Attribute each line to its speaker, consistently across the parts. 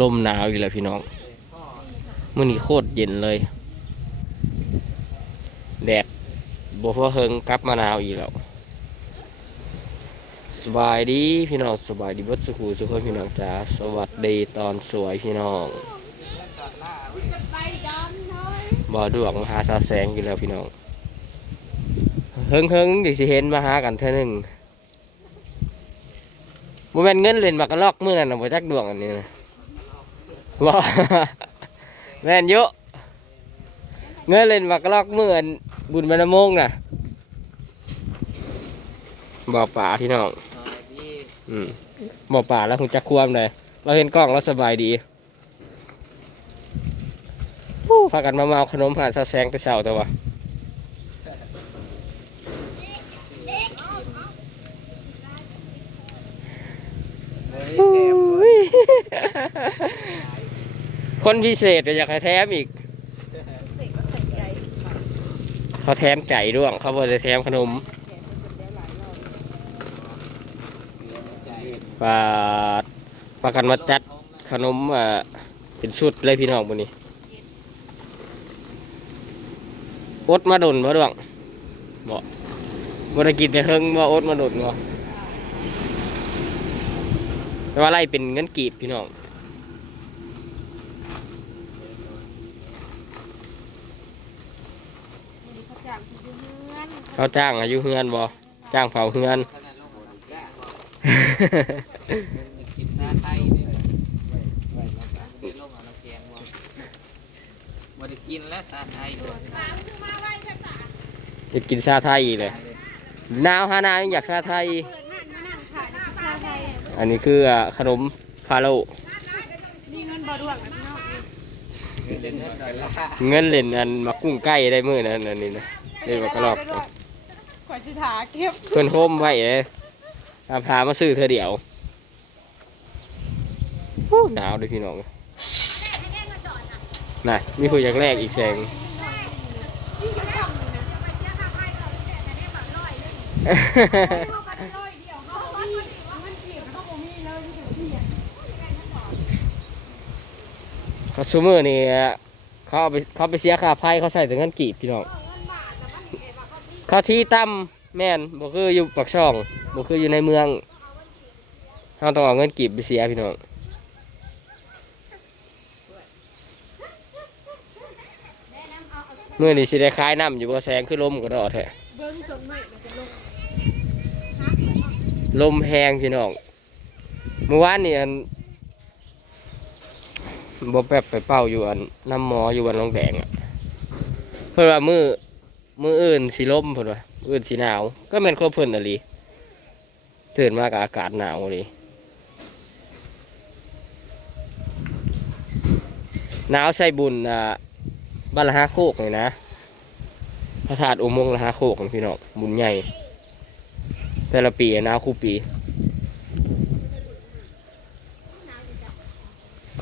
Speaker 1: ลมหนาวอยู่แล้วพี่น้องมื่อนี้โคตรเย็นเลย แดดบ่พอเฮิงกลับมาหนาวอีกแล้วสบายดีพี่น้องสบายดีบัดสุขูสุขพี่น้องจ้าสวัสดีตอนสวยพี่น้องบ่ดวงมาหาสาแสงอยู่แล้วพี่น้องเฮิงเฮิงเดี๋ยวสิเห็นมาหากันเท่านึงบ่แม่นเงินเล่นมากระลอกมื้อนั้นน่ะบ่จักดวงอันนี้นะ บ่แม่นอยู่เงินเล่นมากระลอกมื้ออันบุญบรรณมงค์น่ะบ่ป่าพี่น้องอืมบ่ป่าแล้วคงจะควมเลยเราเห็นกล้องแล้วสบายดีโอ้พากันมาเมาขนมผ่านซาแซงแต่เช้าแต่ว่าโอ้ย คนพิเศษอยากให้แถมอีก เขาแถมไก่ด้วยเขาบอกจะแถมขนมปาดปากันมาจัดขนมอ่าเป็นชุดเลยพี่น้องบนนี้อดมาดนมาด้วงบ่บ่ได้กินแต่เฮงบ่าอดมาดนบ่แต่ว่าไล่เป็นเงินกีบพี่น้อง เขาจ้างอายุเฮือนบ่จ้างเผาเฮือน
Speaker 2: กินหน้าไทยนี่ลงเอาน้ำแข็งบ่บ่ได้กินแล้วสาไทยเลย
Speaker 1: อยากกินชาไทยอีกเลยหนาวฮะหนาวยังอยากชาไทย อันนี้คืออ่าขนมพาโล
Speaker 3: มีเงินบ่ดวงนะพี่น้อง
Speaker 2: เงินดอลลาร์
Speaker 1: เงินเหรียญอันมากุ้งใกล้ได้มือนั้นอันนี้นะเรียกว่ากระรอก
Speaker 3: ข่อย สิถาเก็บ
Speaker 1: เพื่อนโฮมไว้เลยอาพามาซื้อเธอเดียวหนาวเลยพี่น้องน่ะมีผู้อยากแรกอีกแสงเขาซูเมอร์นี่เขาเอาไปเขาไปเสียค่าไฟเขาใส่แต่เงินกีบพี่น้องเขาที่ตั้ม แม่นบ่คืออยู่ปากช่องบ่คืออยู่ในเมืองเขาต้องเอาเงินกีบไปเสียพี่น้องเมื่อนี้สิได้คล้ายน้ำอยู่บ่แสงคือลมก็ดอดแท้
Speaker 3: ล
Speaker 1: มแหงพี่น้องเมื่อวานนี่อันบ่แป๊บไปเป้าอยู่อันน้ำหมออยู่วันลงแดงอะเพิ่นว่ามือมืออื่นสิลมเพิ่นว่า อื่นสิหนาว ก็แม่นครบเพิ่นอะลีตื่นมากับอากาศหนาวเลยหนาวใส่บุญอ่าบ้านละห้าโคกเลยนะพระธาตุอุโมงค์ละห้าโคกนี่พี่น้องบุญใหญ่ แต่ละปีอะหนาวคู่ปี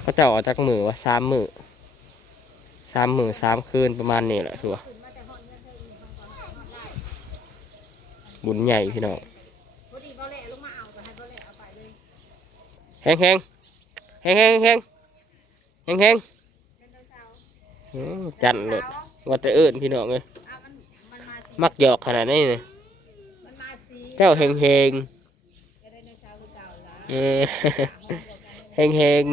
Speaker 1: เขาจะออกจากมือว่าสามมือสามมือสามคืนประมาณนี้แหละทัว บุญใหญ่พี่น้องแห้งแห้งแห้งแห้งแห้งแห้งแห้งอืมจันเลยว่าแต่เอิญพี่น้องเลยมักหยอกขนาดนี้เลยเจ้าเฮงเฮงเออเฮงเฮง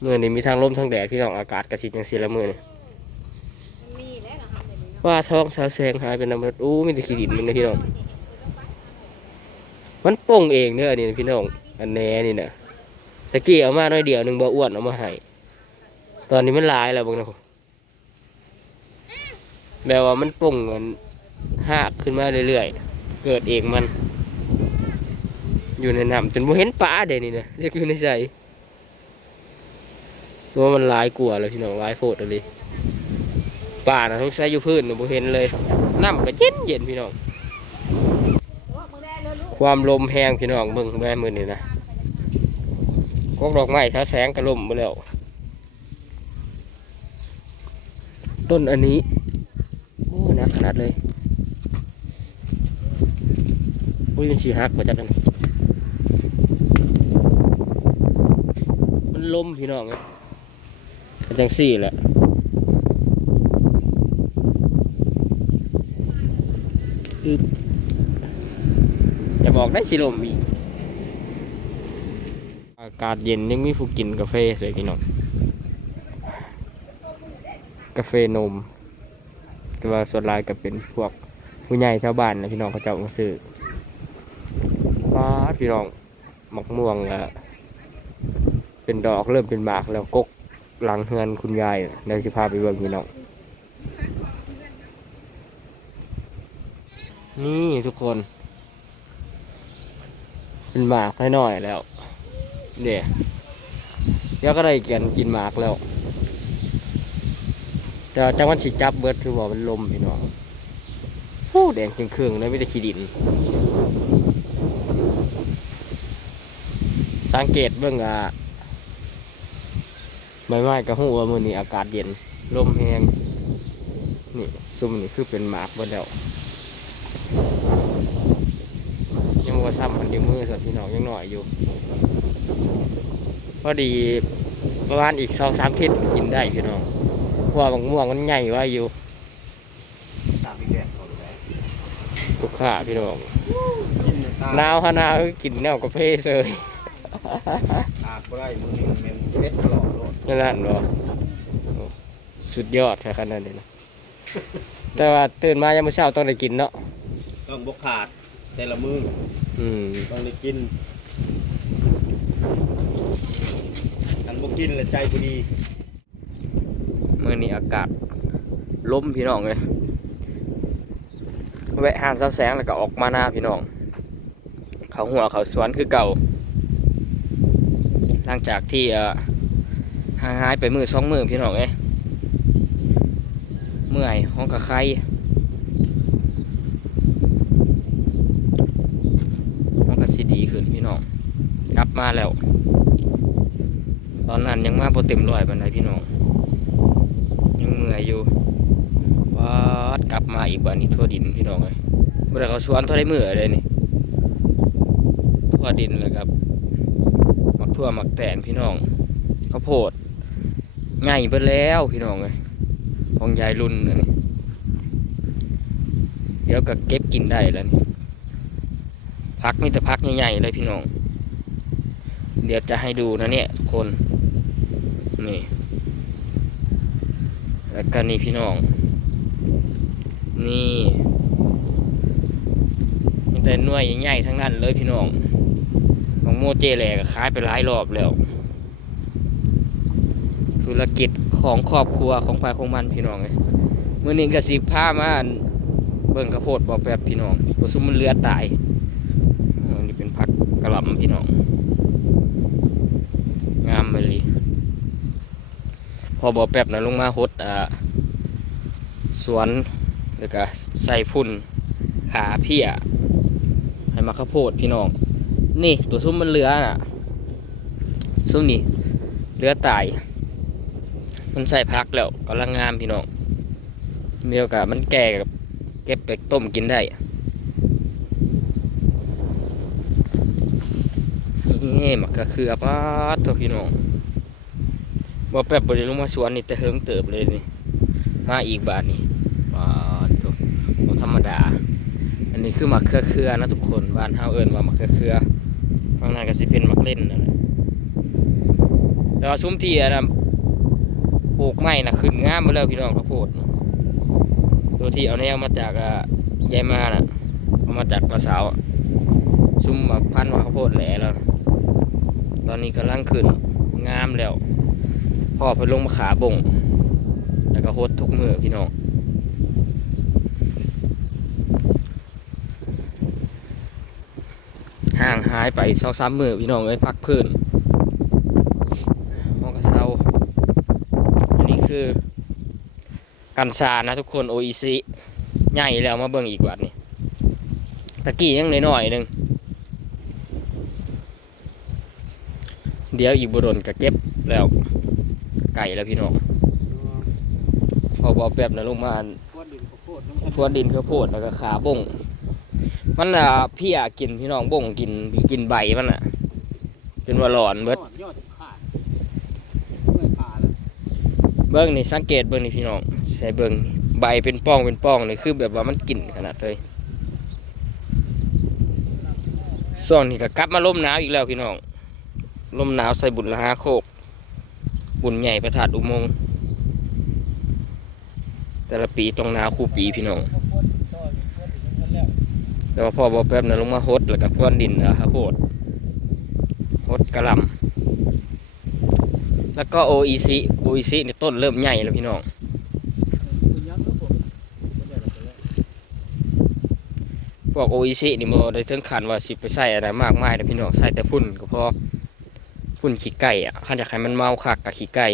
Speaker 1: เมื่อนี้มีทางลมทางแดดพี่น้องอากาศกระชิดยังสีละมือนี่
Speaker 3: มีแล้วนะครับเดี๋ย ว่า
Speaker 1: ท้องสาวแสงหายเป็นน้ำมันอู้มีแต่ขี้ดินมันนะพี่น้องมันป่งเองเด้ออันนี้นะพี่น้องอันแหน่นี่นะตะกี้เอามาหน่อยเดียวหนึ่งบ่อ้วนเอามาให้ตอนนี้มันลายแล้วบางนะแบบว่ามันป่งเงินหักขึ้นมาเรื่อยๆ เกิดเองมัน อยู่ในน้ำจนบ่เห็นปลาเดี๋ยวนี้นะเรียกอยู่ในใจว่ามันลายกลัวเลยพี่น้องลายโฟดเลย ป่านะต้องใช้อยู่พื้นหน่ะบ่เห็นเลยน้ำก็เย็นเย็นพี่น้อง ความลมแห้งพี่น้องเบิ่งแม่มือนี่นะกกดอกไม้ท้าแสงกระลมไปแล้ว ต้นอันนี้ โอ้หนักขนาดเลยโอ้ยมันสีหักกว่าจักกันมันลมพี่น้องไงมันจังสี่แหละ ออกได้สิลมอีกอากาศเย็นยังมีผู้กินกาแฟเลยพี่น้องกาแฟนมแต่ว่าส่วนลายก็เป็นพวกผู้ใหญ่ชาวบ้านนะพี่น้องเขาเจ้ามาซื้อว้าพี่น้องมะม่วงอะเป็นดอกเริ่มเป็นหมากแล้วกกหลังเฮือนคุณยายเดี๋ยวจะพาไปเบิ่งพี่น้องนี่ทุกคน เป็นหมากให้หน่อยแล้วเดี๋ยเดี๋ยวก็ได้กินกินหมากแล้วแต่จังหวันสิจับเบิดคือว่ามันลมพี่น้องฟู้แดงเครื่องๆเลยไม่ได้ขี้ดิน สังเกตเบิ่งอะใบไม้กระหูว่ามื้อนี้อากาศเย็นลมแห้งนี่ซุ่มนี่คือเป็นหมากเบิดแล้ว ยัง ว่าซ้ำมันเดียวมือสัตว์พี่น้องยังหน่อยอยู่พอดีประมาณอีกสองสามทิศกินได้พี่น้องเพราะว่าบางม่วงมันใหญ่ไว้อยู่
Speaker 4: ตามพี่แกเขาดูได้
Speaker 1: ลูกค้าพี่น้อง
Speaker 4: นา
Speaker 1: หนาวฮะหนาวกินแนวกาแฟเซย
Speaker 4: ตากได้มือนี้มันเป็นเพชรตลอด
Speaker 1: นั่นนั่นบ่โอ้สุดยอดแค่ขนาดนี้นะแต่ว่าตื่นมายามมื้อเช้าต้องได้กินเนาะ
Speaker 4: ต้องบกขาดแต่ละมือ
Speaker 1: อืม
Speaker 4: ต้องได้กินอันบ่กินแล้วใจบ่ดี
Speaker 1: มื้อนี้อากาศลมพี่น้องเลยแวะห้างเช้าแสงแล้วก็ออกมาหน้าพี่น้อง เขาหัวเขาสวนคือเก่า หลังจากที่เอ่อห่างหายไปมือสองมือพี่น้องเอ้ยเมื่อยห้องกะไข่ห้องกะสิดีขึ้นพี่น้อง กลับมาแล้ว ตอนนั้นยังมาพอเต็มร้อยบันไดพี่น้อง ยังเมื่อยอยู่วาดกลับมาอีกบันนี้ทั่วดินพี่น้องเลยเมื่อเขาสวนทั่วได้เมื่อเลยนี่ทั่วดินเลยครับ มักทั่วมักแตนพี่น้องข้าวโพดใหญ่ไปแล้วพี่น้องเลยของยายรุ่นนนี้เดี๋ยวก็เก็บกินได้แล้วนี่พักมีแต่พักใหญ่ๆเลยพี่น้อง เดี๋ยวจะให้ดูนะเนี่ยทุกคน นี่ แล้วก็นี่พี่น้อง นี่มีแต่หน่วยใหญ่ๆทั้งนั้นเลยพี่น้องของโมเจแหลก็ขายไปหลายรอบแล้ว ธุรกิจของครอบครัวของฝ่ายของมันพี่น้องเลยมื่อนี้ก็สิพามาอั่นเบิ่งข้าวโพดบอกแบบพี่น้องตัวซุมมันเรือตายอันนี้เป็นพักกระหลำพี่น้องามไปเลยพ อบ่อแป๊บนะลงมาหดอ่าสวนแล้วก็ใส่พุ่นขาเพียให้มาข้าวโพดพี่น้อง นี่ตัวซุ้มมันเรือน่ะซุ้มนี่เรือตาย มันใส่พักแล้วกำลังงามพี่น้องเดียวกับมันแก่กับเก็บไปต้มกินได้นี่มักก็คืออป้าดตัวพี่น้อง บ่แป๊บบริลงมาสวนนี่แต่เฮิงเติบเลยนี่มาอีกบาทนี่ป้าดตัวบ่ธรรมดา อันนี้คือมักเครือเครือๆนะทุกคนบ้านเฮาเอิ้นว่ามักเครือเครือข้างในก็สิเป็นมักเล่นนั่นและแต่ว่าซุ้มที่นะปลูกไม้น่ะขึ้นงามไปแล้วพี่น้องข้าวโพดตัวที่เอาแนวมาจากยายมาน่ะเอามาจากนาสาวซุ้มหมักพันว่าข้าวโพดแหล่แล้ว ตอนนี้กำลังขึ้นงามแล้ว พ่อเพิ่นลงมาขาบ่ง แล้วก็โฮดทุกมือพี่น้องห่างหายไปสองสามมือพี่น้องเอ้ยพักพื้นห้องกระเซาอันนี้คือกันซานะทุกคนโออีซีใหญ่แล้วมาเบิ่งอีกวัดนี่ตะกี้ยังน้อยๆหนึงเดี๋ยวอีกบุรนก็เก็บแล้ว ไก่แล้วพี่น้องพอบอแป๊บนะลงมาอัน
Speaker 2: พวดดินข้าวโพดน้ำ
Speaker 1: ทวนดินข้าวโพดแล้วก็ขาบ่ง มันอะเพี่อะกินพี่น้องบ่งกินกินใบมันอะจนว่าหลอนเบิด
Speaker 2: เมื่อยขาแล้ว
Speaker 1: เบิ้งนี่สังเกตเบิ้งนี่พี่น้องใส่เบิ้งใบเป็นป้องเป็นป้องนี่คือแบบว่ามันกลิ่นขนาดเลยส่วนนี่ก็กลับมาลมหนาวอีกแล้วพี่น้องลมหนาวใส่บุญละห้าโคก บุญใหญ่ประทัดอุโมงค์แต่ละปีต้องนาคู่ปีพี่น้องแต่ว่าพ่อบอกแป๊บนะลงมาฮดแล้วก็ก้อนดินนะครับโพดฮดกระลำแล้วก็โออีซีโออีซีนี่ต้นเริ่มใหญ่แล้วพี่น้องพวกโออีซีนี่มันได้ถึงขันว่าสิไปใส่อะไรมากมายนะพี่น้องใส่แต่พุ่นก็พอ พุ่นขี้ไก่อะขันอยากให้มันเมาคักกับขี้ไก่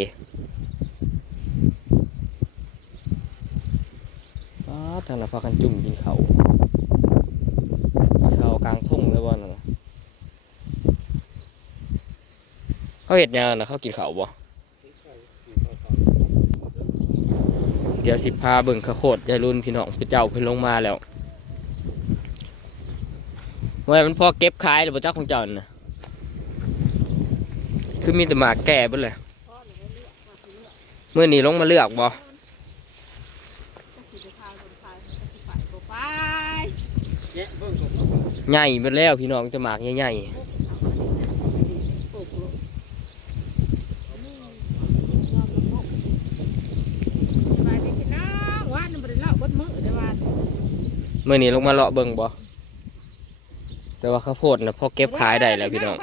Speaker 1: อ้าทางนั้นพากันจุ่มกินเขากินเขากลางทุ่งเลยบ่นั่นน่ะเขาเห็ดยังนะเขากินเขาวบ่เดี๋ยวสิพาเบิ่งข้าโคตรยายรุ่นพี่น้องพี่เจ้าเพิ่นลงมาแล้วว่ามันพอเก็บขายหรือเปล่าเจ้าของเจ้าน่ะ คือมีแต่หมากแก่เบิ่เลยเมื่อนี้ลงมาเลือกบ่
Speaker 3: จะสิไปขายไป
Speaker 2: แยะเบิ่งก่อ
Speaker 1: ใหญ่เบิดแล้วพี่น้องจะหมากใหญ่า
Speaker 3: ย
Speaker 1: ๆเมื่อนี้ลงมาเลาะเบิ่งบ่แต่ว่าข้าวโพดนะพอเก็บขายได้แล้วพี่น้อง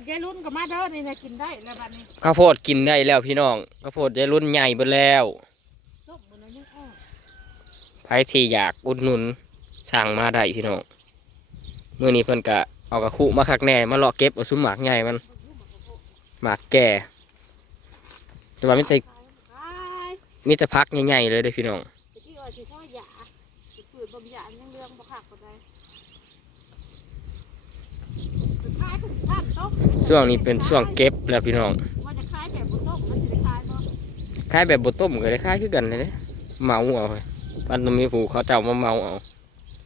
Speaker 3: ดยายรุ่นก็มาเด้อนี่นะกินได้แล้วบัดนี้
Speaker 1: ข้าวโพดกินได้แล้วพี่น้องข้าวโพดได้รุ่นใหญ่เบิดแล้ว
Speaker 3: ส้มบ่นะยังอ้อ
Speaker 1: ใครที่อยากอุดหนุนสั่งมาได้พี่น้องเมื่อนี้เพิ่นกะเอากระคุมาคักแน่มาเลาะเก็บเอาซุ้มหมากใหญ่มันหมากแก่แต่ว่าไม่ใช่
Speaker 3: ขาย
Speaker 1: มีแต่พักใหญ่ๆเลยเด้อพี่น้อง
Speaker 3: ตะกี้ว่าสิช่อยยาสิปืนบ่มียาอันยังเรื่องบ่คักปานใดขายเป็นท่านตก
Speaker 1: ช่วงนี้เป็นช่วงเก็บแล้วพี่น้อง
Speaker 3: ว่าจะขายแบบบ่ตกมันสิได้ขายบ่
Speaker 1: ขายแบบบดต้มก็ได้ขายคือกันเลยเด้เมาเอาไปปันตมีผู้เขาเจ้ามาเมาเอา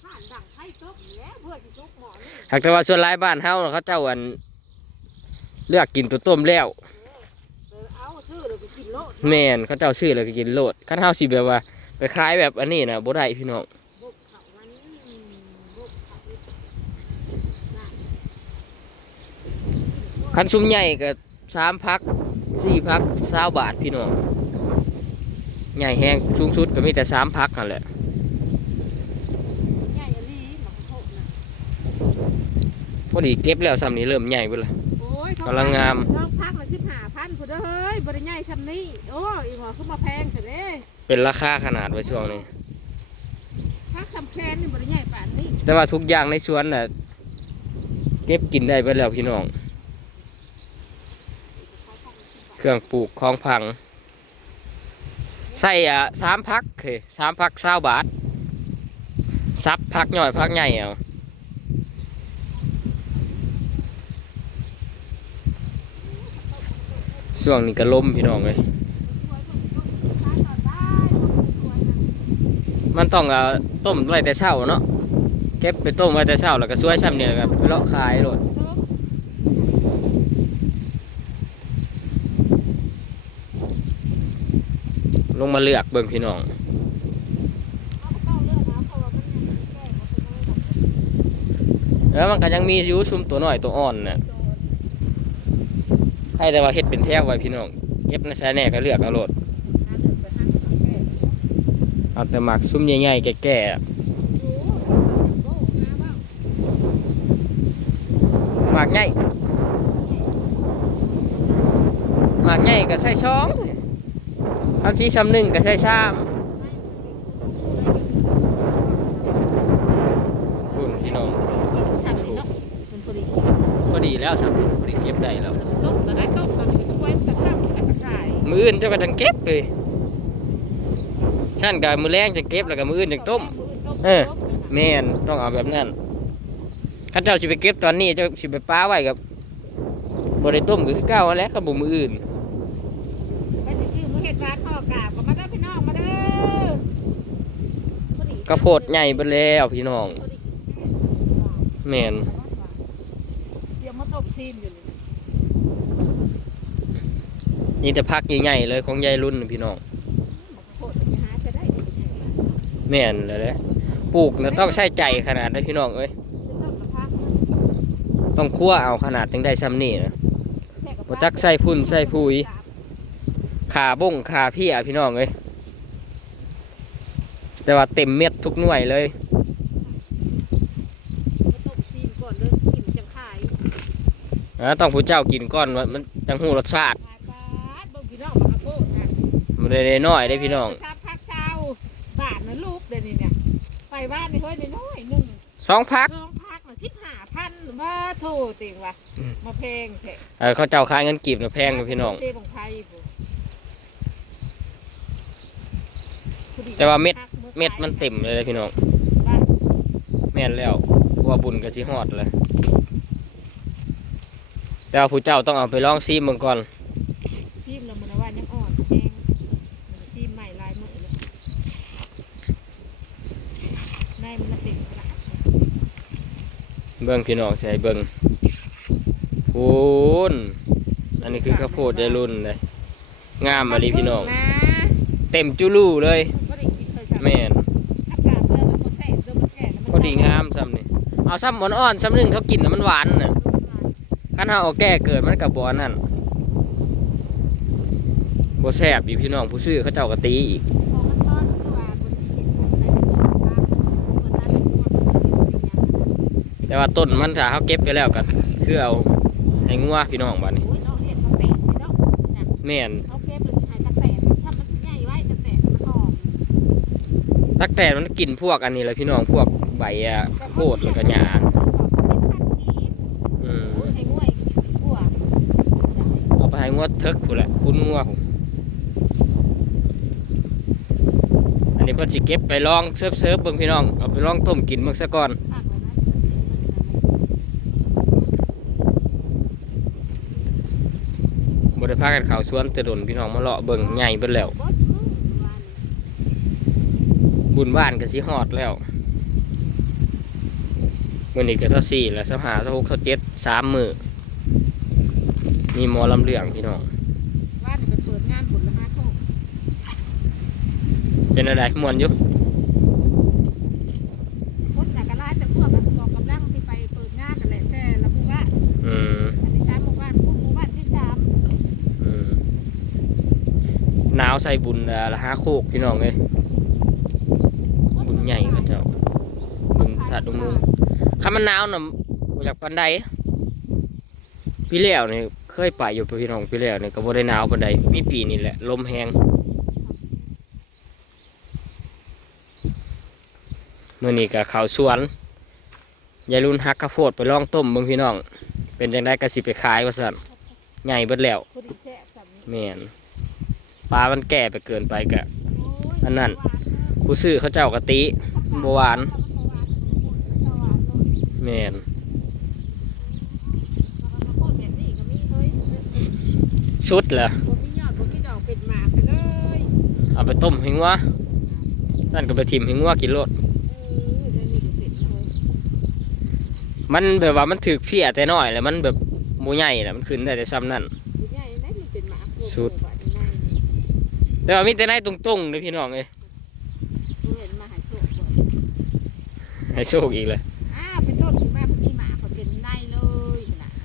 Speaker 3: ห่านดังไข่ตกนี่แหล้วเพื่อสิสุกหมอนี่
Speaker 1: หากแต่ว่าส่วนหลายบ้านเฮาเขาเจ้าอันเลือกกินตัวต้มแล้ว
Speaker 3: เออเอาซื้อแล้วไปกินโลด
Speaker 1: แม่นเขาเจ้าซื้อแล้วก็กินโลดคันเฮาสิแบบว่าไปขายแบบอันนี้นะบ่ได้พี่น้อง
Speaker 3: บุกเขามันบุกเขา
Speaker 1: คันซุ้มใหญ่ก็สามพักสี่พักสาบาทพี่น้องใหญ่แห้งสูงสุดก็มีแต่สามพักนั่นแหละ
Speaker 3: ใหญ่อลีหมักโคกนะ
Speaker 1: พอดีเก็บแล้วซ้ำนี้เริ่มใหญ่เบิดละ
Speaker 3: โอ้ย
Speaker 1: กำลังงาม
Speaker 3: ช่องพักละสิบห้าพันพุ่นเด้อเฮ้ยบริใหญ่ชั้นนี้โอ้ยอีหมอขึ้นมาแพงเสร็จเด้
Speaker 1: เป็นราคาขนาดไว้ช่วงนี้
Speaker 3: พักสำแคนนี่บริใหญ่ป่านนี้
Speaker 1: แต่ว่าทุกอย่างในสวนน่ะเก็บกินได้ไปแล้วพี่น้อง เครื่องปลูกของพัง ใส่อะสามพักเคยสามพักเศร้าบาทซับพักหน่อยพักใหญ่เอาช่วงนี้ก็ล้มพี่น้องเลยมันต้องเอาต้มไว้แต่เช้าเนาะ เก็บไปต้มไว้แต่เช้าแล้วก็ช่วยซ้ำเนี่ยแล้วก็ไปเลาะขายโลด
Speaker 3: เด้อ
Speaker 1: ลงมาเลือกเบิ่งพี่น้อง
Speaker 3: พราะว่ามันงแล้
Speaker 1: วมันก็ยังมีอยู่ซุมตัวน้อยตัวอ่อนน่ะใครแต่ว่าเฮ็ดเป็นแถวไว้พี่น้องเก็บในใช้แน่ก็เลือกเอาโลด
Speaker 3: เอาแก้
Speaker 1: เอาแต่หมักซุ่มใหญ่ๆแก่ๆ
Speaker 3: หนะบ้าง
Speaker 1: หมักใหญ่หมักใหญ่ก็ใส่ช้อง อันที่ซ้ำหนึ่งก็ใส่ซ้ำคุณพี่น้อง
Speaker 3: ฉากนี้เนาะมันพอดี
Speaker 1: พอดีแล้วซ้ำหนึ่งพอดีเก็บได้แล้ว
Speaker 3: ต้มแต่ได้ต้มตอนนี้ช่วยมันจะทำกันขาย
Speaker 1: มืออื่นเจ้าก็จังเก็บเลยฉันกับมือแรงจังเก็บแล้วก็มืออื่นจังต้ม เออแม่นต้องเอาแบบนั้นข้าเจ้าสิไปเก็บตอนนี้เจ้าสิไปป้าไว้กับบริต้มก็คือเก้าหั่นแหล้วกับบุมืออื่น
Speaker 3: ไปสิชื่อมือเห็ดร้านพ่อกาบก็มาได้อพี่น้องมาเด้อพอดี
Speaker 1: กระโพดใหญ่ไปแล้วพี่น้อง
Speaker 3: พอดี
Speaker 1: แม่น
Speaker 3: เดี๋ยวมาต้มซีมอยู่เลย
Speaker 1: นี่แต่พักใหญ่ๆเลยของยายรุ่นน่ะพี่น้อง
Speaker 3: มันก็โคตรจะหาจะได้ยังไงล่ะ
Speaker 1: แม่นเลยแหละปลูกนะต้องใช้ใจขนาดนั้นพี่น้องเอ้ย
Speaker 3: จะต้มกระพัก
Speaker 1: ต้องคั่วเอาขนาดถึงได้ซ้ำนี่นะบ่จักใส่พุ่นใส่ปุ๋ยขาบ้งขาพี่อะพี่น้องเอ้ย แต่ว่าเต็มเม็ดทุกหน่วยเลย
Speaker 3: มาต้มซีมก่อนเลยกินจังขาย
Speaker 1: นะต้องผู้เจ้ากินก่อนว่ามันจังหูรสชาติ
Speaker 3: ปาดปาดเบิ่งพี่น้องบักกะโพดนะ
Speaker 1: มันได้น้อยได้พี่น้อง
Speaker 3: ซาพักเศร้าบาทนะลูกเดี๋ยวนี้เนี่ยไปบ้านนี่เฮ้ยน้อยๆหนึ่ง
Speaker 1: สองพัก
Speaker 3: น้องพักน่ะสิบห้าพันว่าโถติงว่ะ
Speaker 1: อืม
Speaker 3: มาเพลงแท้
Speaker 1: เออเขาเจ้าขายเงินกีบนะแพงกว่าพี่น้อง
Speaker 3: เซบงไทยผู้ผู้ดี
Speaker 1: แต่ว่าเม็ด
Speaker 3: พักอ
Speaker 1: เม็ดมันเต็มเลยพี่น้อง
Speaker 3: บ้าน
Speaker 1: แม่นแล้วกลัว่าบุญก็สิฮอดเลยแต่ว่าผู้เจ้าต้องเอาไปลองซีมเบิ่งก่อน
Speaker 3: ซีมเรามันว่ายังอ่อนแห้งมันซีมใหม่ลายมือเลยในมันมาเต็มกระดาษ
Speaker 1: เบิ่งพี่น้องใส่เบิ่งพูนอันนี้คือข้าวโพดได้รุ่นเลยงามมาลีพี่น้อง
Speaker 3: นะ
Speaker 1: เต็มจุลูเลย แม่น
Speaker 3: อากาศเมื่อมันก็แสบเมื่อมันแก่แล้วมัน
Speaker 1: พอดีงามซ้ำนี่เอาซ้ำอ่อนๆซ้ำหนึงเขากินน่ะมันหวานน่ะคันเฮาเอาแก้เกิดมันกับบ่นั่นบ่แซ่บอีกพี่น้องผู้ซื้อเขาเจ้าก็ตีอีก
Speaker 3: พอมันซ่อนคือว่าบนที่เห็นคนได้เป็นคนภาพมันนั่นมันเป็นอย่างนั้น
Speaker 1: แต่ว่าต้นมันถ้าเขาเก็บไปแล้วก็คือเอาให้งัวพี่น้องบัดนี้
Speaker 3: โอ้ยน้องเรียกเขาแตะพี่น้องเนี่ย
Speaker 1: แม่น
Speaker 3: ตั
Speaker 1: กแต่มันกินพวกอันนี้แหละพี่น้องพวกใบโคตรแล้วก็หญ้าอืม
Speaker 3: ให้งวยกินกลัว
Speaker 1: เอาไปให้งัวเทิกผู้นแหละคุณงัวผมอันนี้เพิ่นสิเก็บไปลองเซิร์ฟเซิร์ฟเบิ่งพี่น้องเอาไปลองต้มกินเบิ่งซะก่อน
Speaker 3: ฝากไว้นะ
Speaker 1: บ่ได้พากันเข้าสวนตะดนพี่น้องมาเลาะเบิ่งใหญ่เบิดแล้ว
Speaker 3: บุ
Speaker 1: ญบ้านก็สิฮอดแล้วมื้อนี้ก็เท่าสี่แล้วสัปหาเท่าหกเท่าเจ็ดสามมื้อมีหมอลำเรื่องพี่น้อง
Speaker 3: วานไปเปิดงานบุญละห้าทุ่ม
Speaker 1: เป็นอะไรม่วนอยู่
Speaker 3: คนหนักกระไรแต่พวกกองกำลังที่ไปเปิดงานนั่นแหละแต่ละหมู่บ้าน
Speaker 1: อืม
Speaker 3: อันที่สามหมู่บ้านผู้หมู่บ้านที่สาม
Speaker 1: อืมหนาวใส่บุญอ่าละห้าโคกพี่น้องเลยบุญใหญ่ก็เจ้า บุญถาดดงมุงคำมันหนาวน่ะบ่อยากปันใดปีแล้วนี่เคยไปอยู่พี่น้องปีแล้วนี่ก็บ่ได้หนาวปันใดมีปีนี่แหละ ลมแห้งมื่อนี้ก็ข้าวสวนยายรุ่นฮักข้าวโพดไปล่องต้มเบิ่งพี่น้อง เป็นจังไดก็สิไปขายว่าซั่นใหญ่เบิดแล้ว
Speaker 3: ผู้ดีแซ่บสำนี้
Speaker 1: แม่นปลามันแก่ไปเกินไปกะ
Speaker 3: อั
Speaker 1: นนั้นผู้ซื้อเขาเจ้ากะติบหวาน แมนสุดละ
Speaker 3: เหมากไปเอา
Speaker 1: ไปต้มห้งัวนั่นก็ไปทิมห้งัวกินรส
Speaker 3: เออเดี๋ยวนี้ก็เป็นเลย
Speaker 1: มันแบบว่ามันถือเพี้ยแต่น้อยแล้วมันแบบมูใหญ่แหละมันขึ้นได้แต่ซ้ำนั่นสุด แต่ว่ามีแต่ในตรงๆเลยพี่น้องเอ้ยให้โชคอีกเลย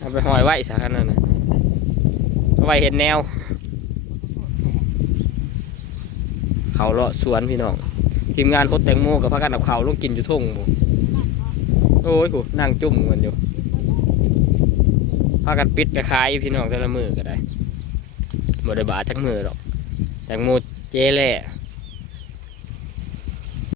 Speaker 3: เอา
Speaker 1: ไปหอยไว้สาขนาดนั้นเอาไว้เห็นแนว เขาเลาะสวนพี่น้อง ทีมงานพดแตงโมกับพากันเอาเขาลงกินอยู่ทุ่งโอ้ยโหนั่งจุ่มกันอยู่พากันปิดไปขายพี่น้องแต่ละมือก็ได้บ่ได้บาทจักมือหรอกแตงโมเจแหล่